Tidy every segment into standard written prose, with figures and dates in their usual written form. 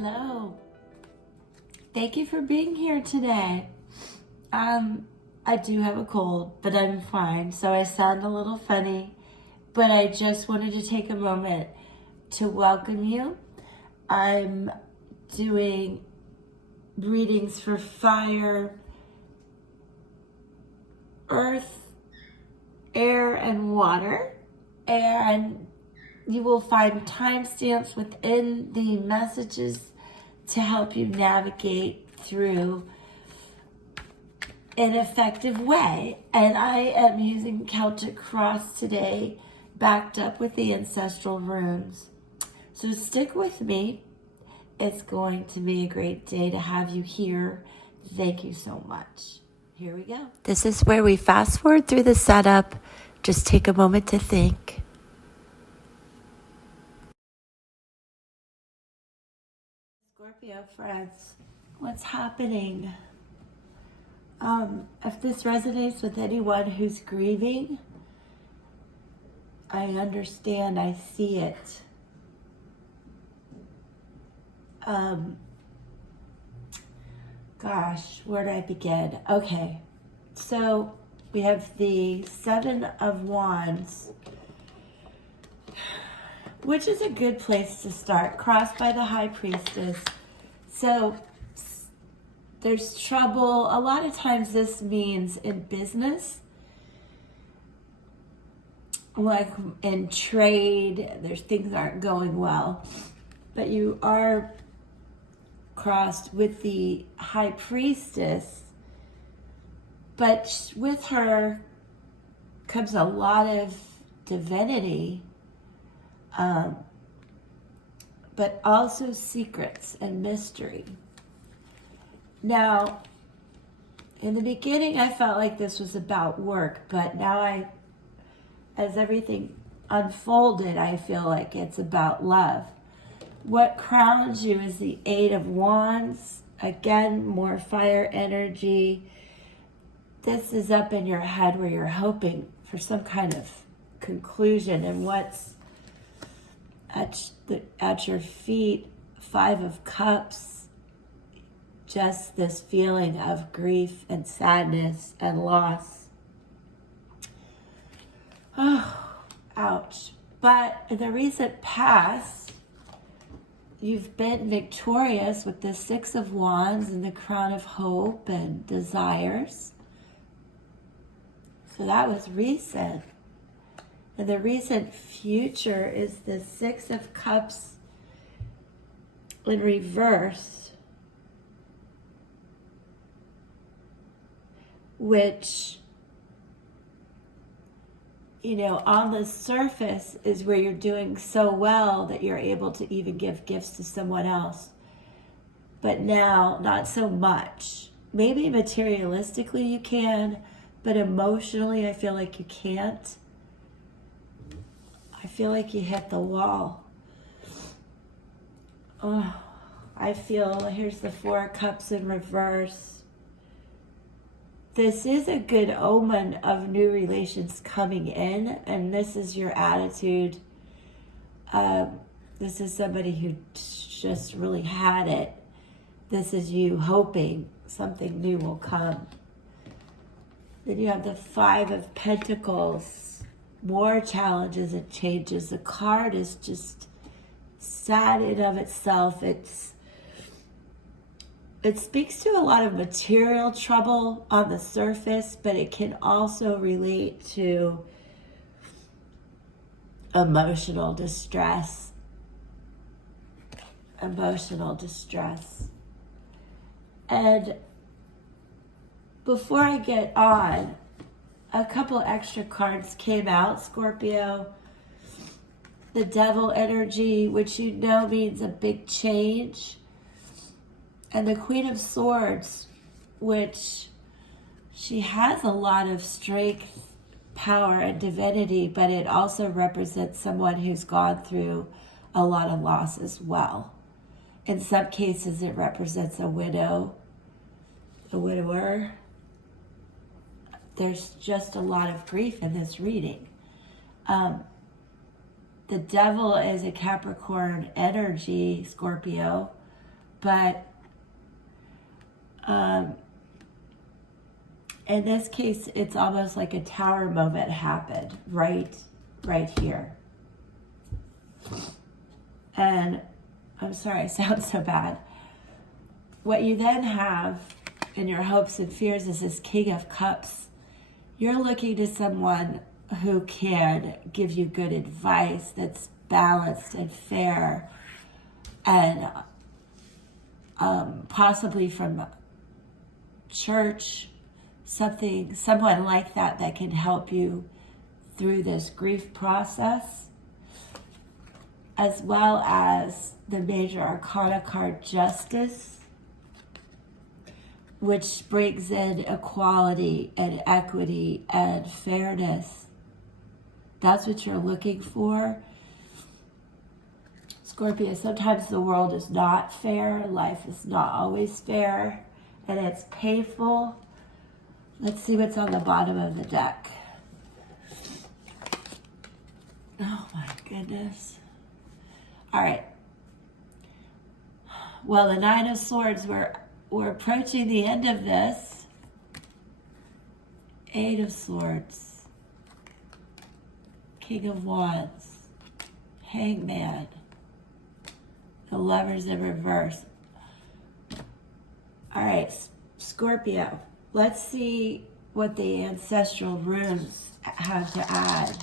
Hello. Thank you for being here today. I do have a cold, but I'm fine, so I sound a little funny, but I just wanted to take a moment to welcome you. I'm doing readings for fire, earth, air, and water, and you will find timestamps within the messages to help you navigate through an effective way. And I am using Celtic cross today, backed up with the Ancestral runes. So stick with me. It's going to be a great day to have you here. Thank you so much. Here we go. This is where we fast forward through the setup. Just take a moment to think. Scorpio friends, what's happening? If this resonates with anyone who's grieving, I understand, I see it. Gosh, where do I begin? Okay, so we have the Seven of Wands, which is a good place to start, crossed by the High Priestess. So there's trouble. A lot of times this means in business, like in trade, there's things aren't going well. But you are crossed with the High Priestess, but with her comes a lot of divinity, but also secrets and mystery. Now, in the beginning, I felt like this was about work, but now as everything unfolded, I feel like it's about love. What crowns you is the Eight of Wands. Again, more fire energy. This is up in your head where you're hoping for some kind of conclusion, and what's at your feet, Five of Cups. Just this feeling of grief and sadness and loss. Oh, ouch. But in the recent past, you've been victorious with the Six of Wands and the Crown of Hope and desires. So that was recent. And the recent future is the Six of Cups in reverse, which, on the surface is where you're doing so well that you're able to even give gifts to someone else. But now, not so much. Maybe materialistically you can, but emotionally I feel like you can't. I feel like you hit the wall. Oh, I feel, here's the Four of Cups in reverse. This is a good omen of new relations coming in, and this is your attitude. This is somebody who just really had it. This is you hoping something new will come. Then you have the Five of Pentacles, more challenges and changes. The card is just sad in of itself. It speaks to a lot of material trouble on the surface, but it can also relate to emotional distress. Emotional distress. And before I get on, a couple extra cards came out. Scorpio, the Devil energy, which means a big change. And the Queen of Swords, which she has a lot of strength, power, and divinity, but it also represents someone who's gone through a lot of loss as well. In some cases, it represents a widower. There's just a lot of grief in this reading. The Devil is a Capricorn energy, Scorpio, But in this case, it's almost like a tower moment happened right here. And I'm sorry, I sound so bad. What you then have in your hopes and fears is this King of Cups. You're looking to someone who can give you good advice that's balanced and fair, and possibly from church, someone like that can help you through this grief process, as well as the major arcana card Justice, which brings in equality and equity and fairness. That's what you're looking for. Scorpio, sometimes the world is not fair. Life is not always fair, and it's painful. Let's see what's on the bottom of the deck. Oh my goodness. All right. Well, the Nine of Swords, we're approaching the end of this. Eight of Swords. King of Wands. Hangman. The Lovers in reverse. All right, Scorpio. Let's see what the ancestral runes have to add.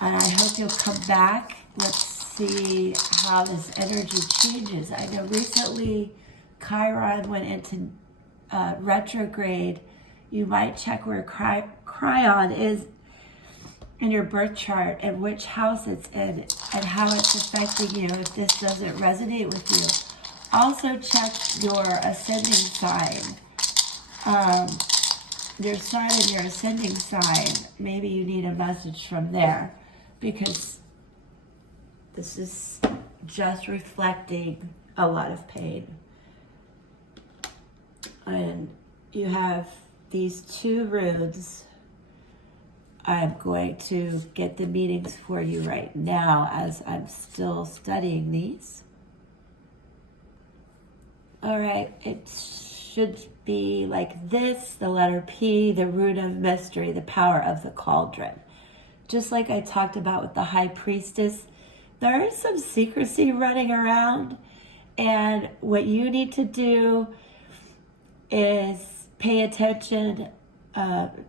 And I hope you'll come back. Let's see how this energy changes. I know recently Chiron went into retrograde. You might check where Chiron is in your birth chart and which house it's in and how it's affecting you if this doesn't resonate with you. Also check your ascending sign. Your sun and your ascending sign. Maybe you need a message from there, because this is just reflecting a lot of pain. And you have these two runes. I'm going to get the meanings for you right now as I'm still studying these. All right, it should be like this: the letter P, the rune of mystery, the power of the cauldron. Just like I talked about with the High Priestess, there is some secrecy running around, and what you need to do is pay attention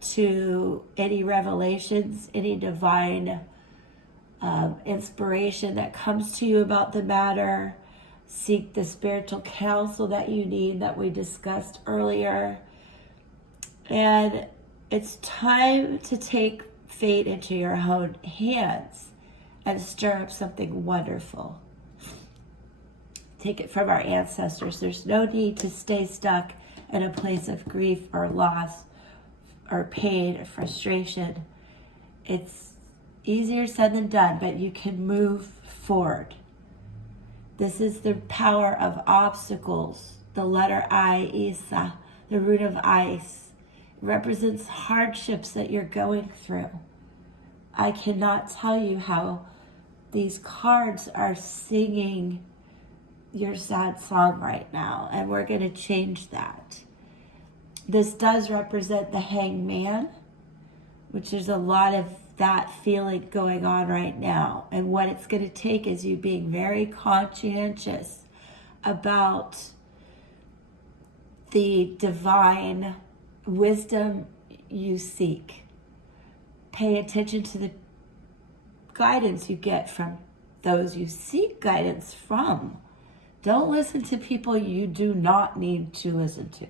to any revelations, any divine inspiration that comes to you about the matter. Seek the spiritual counsel that you need, that we discussed earlier. And it's time to take fate into your own hands and stir up something wonderful. Take it from our ancestors. There's no need to stay stuck in a place of grief or loss or pain or frustration. It's easier said than done, but you can move forward. This is the power of obstacles. The letter I, Isa, the root of ice, represents hardships that you're going through. I cannot tell you how these cards are singing your sad song right now, and we're going to change that. This does represent the Hangman, which there's a lot of that feeling going on right now. And what it's going to take is you being very conscientious about the divine wisdom you seek. Pay attention to the guidance you get from those you seek guidance from. Don't listen to people you do not need to listen to.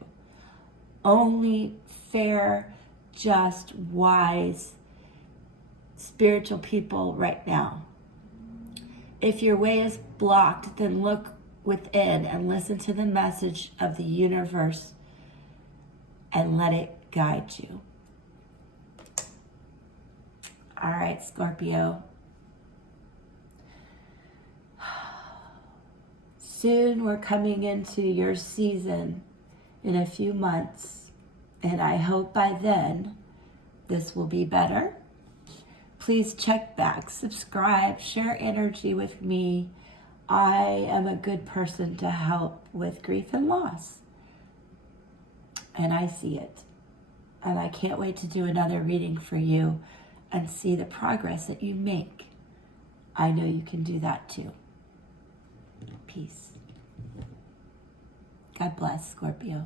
Only fair, just, wise, spiritual people right now. If your way is blocked, then look within and listen to the message of the universe and let it guide you. All right, Scorpio. Soon we're coming into your season in a few months, and I hope by then this will be better. Please check back, subscribe, share energy with me. I am a good person to help with grief and loss. And I see it. And I can't wait to do another reading for you and see the progress that you make. I know you can do that too. Peace. God bless, Scorpio.